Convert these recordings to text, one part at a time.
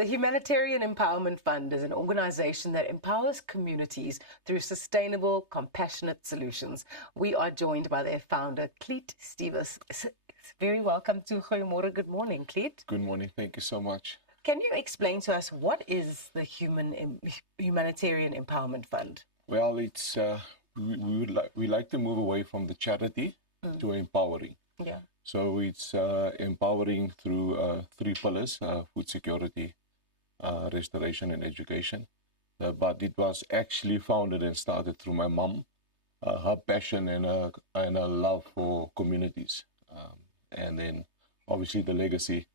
The Humanitarian Empowerment Fund is an organization that empowers communities through sustainable, compassionate solutions. We are joined by their founder, Clete Stevis. Very welcome to Goeiemôre. Good morning, Clete. Good morning. Thank you so much. Can you explain to us what is the Humanitarian Empowerment Fund? Well, it's we like to move away from the charity to empowering. Yeah. So it's empowering through three pillars: food security, restoration, and education. But it was actually founded and started through my mom, her passion and her love for communities, and then obviously the legacy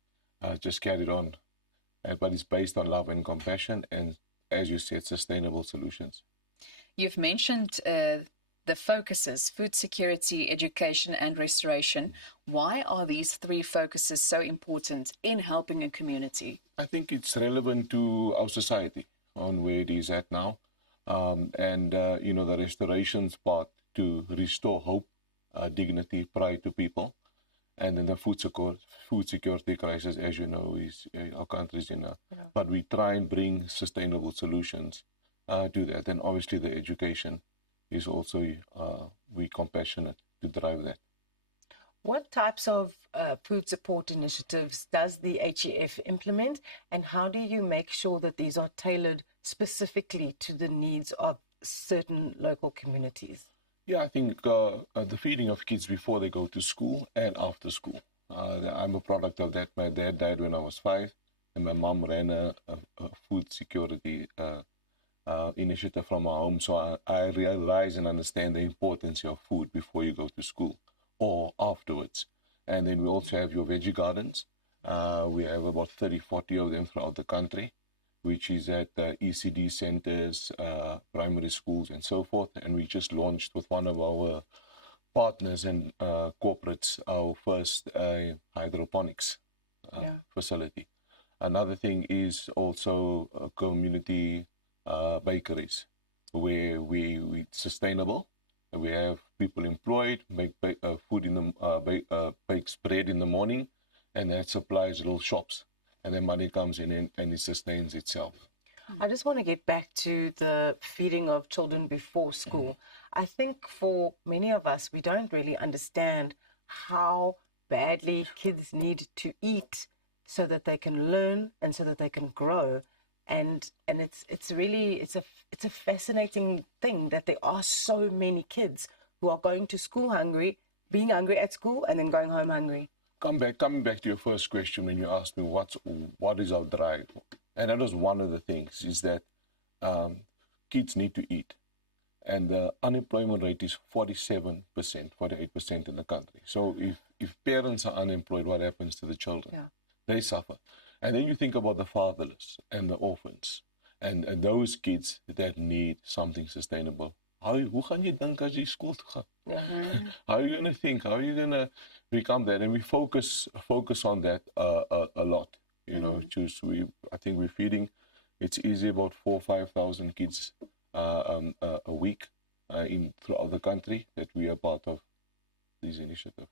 just carried on. But it's based on love and compassion, and as you said, sustainable solutions. You've mentioned the focuses: food security, education, and restoration. Why are these three focuses so important in helping a community? I think it's relevant to our society on where it is at now. The restorations part to restore hope, dignity, pride to people. And then the food security crisis, as you know, is our country's in a... Yeah. But we try and bring sustainable solutions to that. And obviously the education is also, we compassionate to drive that. What types of food support initiatives does the HEF implement, and how do you make sure that these are tailored specifically to the needs of certain local communities? Yeah, I think the feeding of kids before they go to school and after school. I'm a product of that. My dad died when I was 5, and my mom ran a food security initiative from our home. So I realize and understand the importance of food before you go to school or afterwards. And then we also have your veggie gardens. We have about 30, 40 of them throughout the country, which is at ECD centers, primary schools, and so forth. And we just launched with one of our partners and corporates our first hydroponics facility. Another thing is also community bakeries, where we sustainable. We have people employed, make food in the bakes bread in the morning, and that supplies little shops. And then money comes in and it sustains itself. I just want to get back to the feeding of children before school. I think for many of us, we don't really understand how badly kids need to eat so that they can learn and so that they can grow. And it's a fascinating thing that there are so many kids who are going to school hungry, being hungry at school, and then going home hungry. Coming back to your first question when you asked me what is our drive, and that was one of the things, is that kids need to eat, and the unemployment rate is 47%, 48% in the country. So if parents are unemployed, what happens to the children? Yeah. They suffer. And then you think about the fatherless and the orphans and those kids that need something sustainable. Hoe gaan jy dink as jy skool toe gaan? Yeah. How are you going to think? How are you going to become that? And we focus on that a lot. You know, I think we're feeding, it's easy about 4,000 or 5,000 kids a week throughout the country that we are part of these initiatives.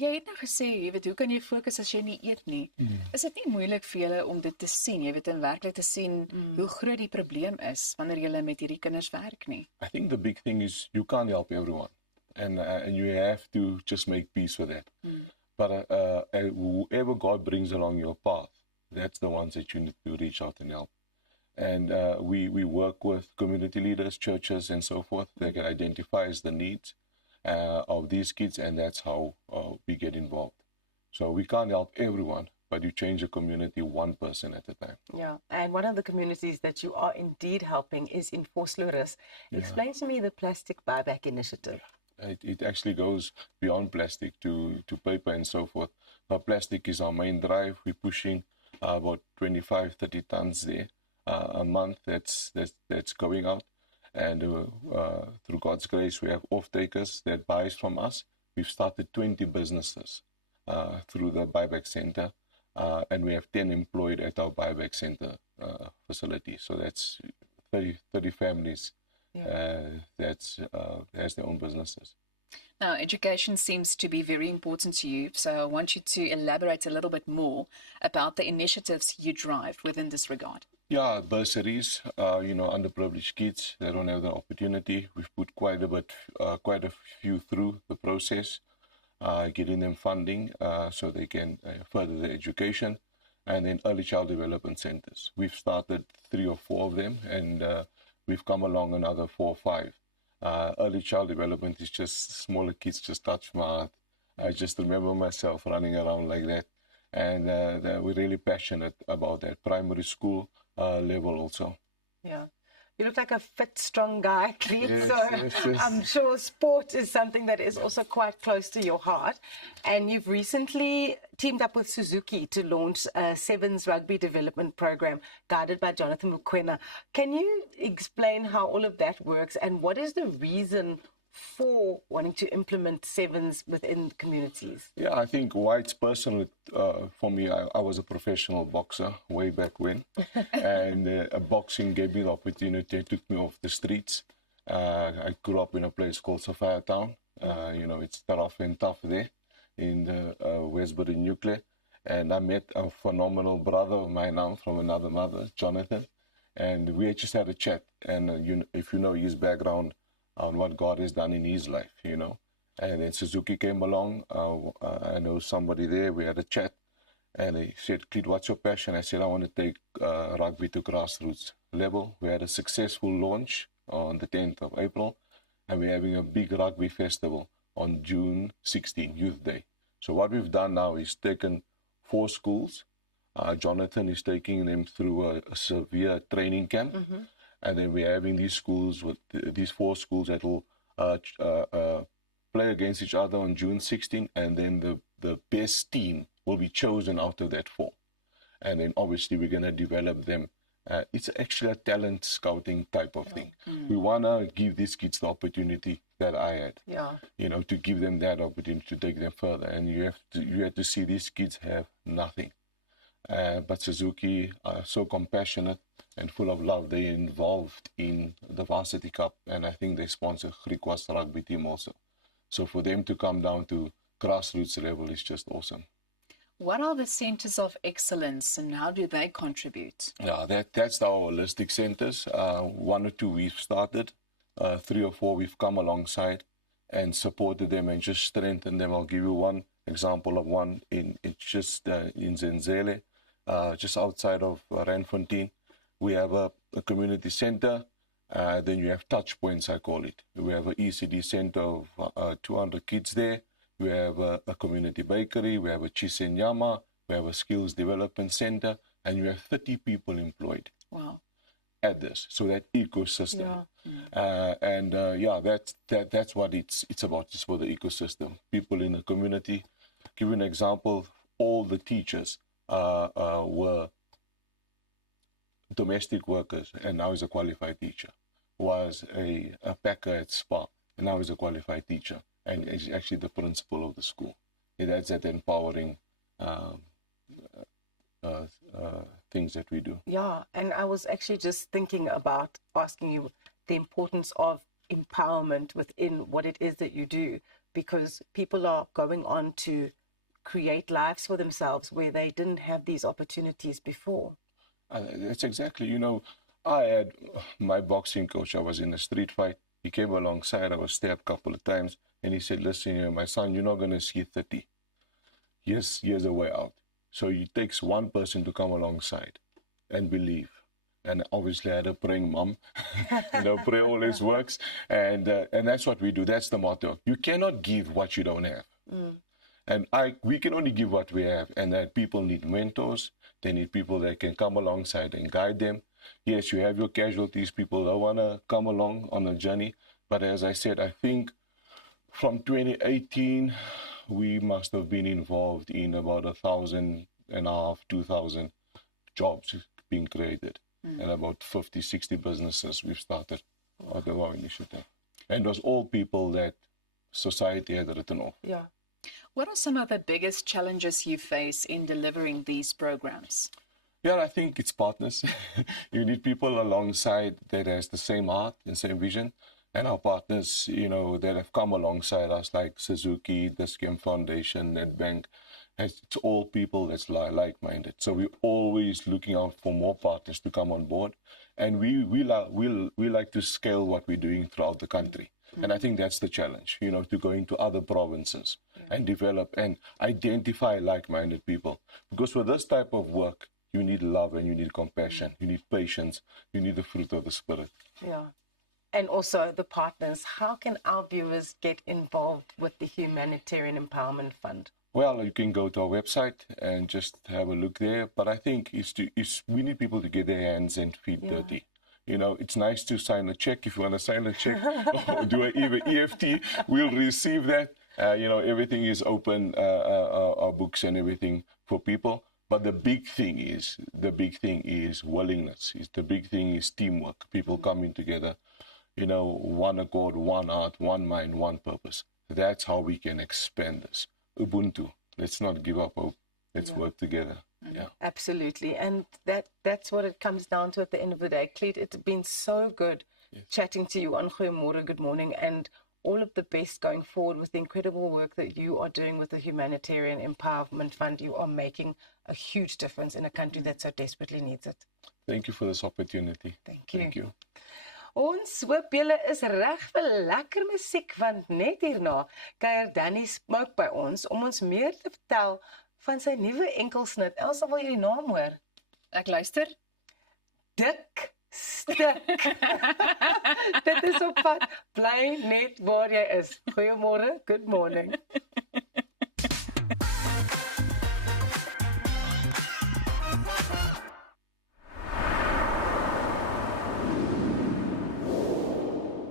Jy het nou gesê, jy weet, hoe kan jy fokus as jy nie eet nie? Is dit nie moeilik vir julle om dit te sien, jy weet, en werklik te sien hoe groot die probleem is wanneer julle met hierdie kinders werk nie? I think the big thing is you can't help everyone, and you have to just make peace with that. But whoever God brings along your path, that's the ones that you need to reach out and help. And we work with community leaders, churches, and so forth that can identify the needs of these kids, and that's how we get involved. So we can't help everyone, but you change a community one person at a time. Yeah, and one of the communities that you are indeed helping is in Vosloorus. Explain to me the plastic buyback initiative. It actually goes beyond plastic to paper and so forth. But plastic is our main drive. We're pushing about 25, 30 tons there a month that's going out. And through God's grace, we have off-takers that buys from us. We've started 20 businesses through the buyback center, and we have 10 employed at our buyback center facility. So that's 30 families that has their own businesses. Now, education seems to be very important to you, so I want you to elaborate a little bit more about the initiatives you drive within this regard. Yeah, bursaries, underprivileged kids, they don't have the opportunity. We've put quite a few through the process, getting them funding so they can further their education. And then early child development centers. We've started 3 or 4 of them, and we've come along another 4 or 5. Early child development is just smaller kids just touch my heart. I just remember myself running around like that. And we're really passionate about that. Primary school level also. Yeah. You look like a fit, strong guy, Clete. Yes, So yes. I'm sure sport is something that is also quite close to your heart. And you've recently teamed up with Suzuki to launch a Sevens rugby development program guided by Jonathan Mukwena. Can you explain how all of that works and what is the reason for wanting to implement Sevens within communities? Yeah, I think why it's personal for me, I was a professional boxer way back when. And boxing gave me the opportunity, it took me off the streets. I grew up in a place called Sophia Town. It's rough and tough there in the Westbury Nuclear. And I met a phenomenal brother of mine now from another mother, Jonathan. And we just had a chat. And if you know his background, on what God has done in his life, And then Suzuki came along. I know somebody there. We had a chat. And he said, Clete, what's your passion? I said, I want to take rugby to grassroots level. We had a successful launch on the 10th of April. And we're having a big rugby festival on June 16, Youth Day. So what we've done now is taken 4 schools. Jonathan is taking them through a severe training camp. Mm-hmm. And then we're having these schools, with these 4 schools that will play against each other on June 16, and then the best team will be chosen out of that 4. And then obviously we're going to develop them. It's actually a talent scouting type of thing. We want to give these kids the opportunity that I had, to give them that opportunity to take them further. And you have to see these kids have nothing. But Suzuki are so compassionate and full of love. They're involved in the Varsity Cup, and I think they sponsor Griquas rugby team also. So for them to come down to grassroots level is just awesome. What are the centers of excellence and how do they contribute? Yeah, that's our holistic centers. 1 or 2 we've started, 3 or 4 we've come alongside and supported them and just strengthened them. I'll give you one example of one in Zenzele, just outside of Randfontein. We have a community center. Then you have touch points, I call it. We have an ECD center of 200 kids there. We have a community bakery. We have a Chisenyama. We have a skills development center. And you have 30 people employed. Wow. At this. So that ecosystem. That's what it's about. It's for the ecosystem. People in the community. Give you an example. All the teachers were domestic workers, and now is a qualified teacher. Was a packer at Spa, and now is a qualified teacher, and is actually the principal of the school. That's that empowering things that we do. Yeah, and I was actually just thinking about asking you the importance of empowerment within what it is that you do, because people are going on to create lives for themselves where they didn't have these opportunities before. That's exactly, I had my boxing coach. I was in a street fight. He came alongside. I was stabbed a couple of times. And he said, listen, my son, you're not going to see 30. Here's a way out. So it takes one person to come alongside and believe. And obviously I had a praying mom. Prayer always works. And that's what we do. That's the motto. You cannot give what you don't have. And we can only give what we have. And that people need mentors. They need people that can come alongside and guide them. Yes, you have your casualties, people that want to come along on a journey. But as I said, I think from 2018, we must have been involved in about 1,500, 2,000 jobs being created. And about 50, 60 businesses we've started out of our initiative. And it was all people that society had written off. Yeah. What are some of the biggest challenges you face in delivering these programs? Yeah, I think it's partners. You need people alongside that has the same heart and same vision. And our partners, that have come alongside us, like Suzuki, the Skim Foundation, NetBank, it's all people that's like-minded. So we're always looking out for more partners to come on board. And we like to scale what we're doing throughout the country. And I think that's the challenge, to go into other provinces and develop and identify like-minded people. Because for this type of work, you need love and you need compassion, you need patience, you need the fruit of the Spirit. Yeah. And also the partners. How can our viewers get involved with the Humanitarian Empowerment Fund? Well, you can go to our website and just have a look there. But I think we need people to get their hands and feet dirty. It's nice to sign a check. If you want to sign a check or do an EFT, we'll receive that. Everything is open, our books and everything for people. But the big thing is willingness. The big thing is teamwork. People coming together, one accord, one heart, one mind, one purpose. That's how we can expand this. Ubuntu. Let's not give up hope. Let's work together. Yeah. Absolutely. And that's what it comes down to at the end of the day. Clete, it's been so good chatting to you on Goeiemôre, good morning, and all of the best going forward with the incredible work that you are doing with the Humanitarian Empowerment Fund. You are making a huge difference in a country that so desperately needs it. Thank you for this opportunity. Thank you. Thank you. Ons hoop julle is reg vir lekker musiek, want net hierna kuier Danny Smoke by ons om ons meer te vertel van sy nuwe enkelsnit. Elsa, wil jy die naam hoor? Ek luister. Dik stuk. Dit is op pad. Bly net waar jy is. Goeiemôre, good morning.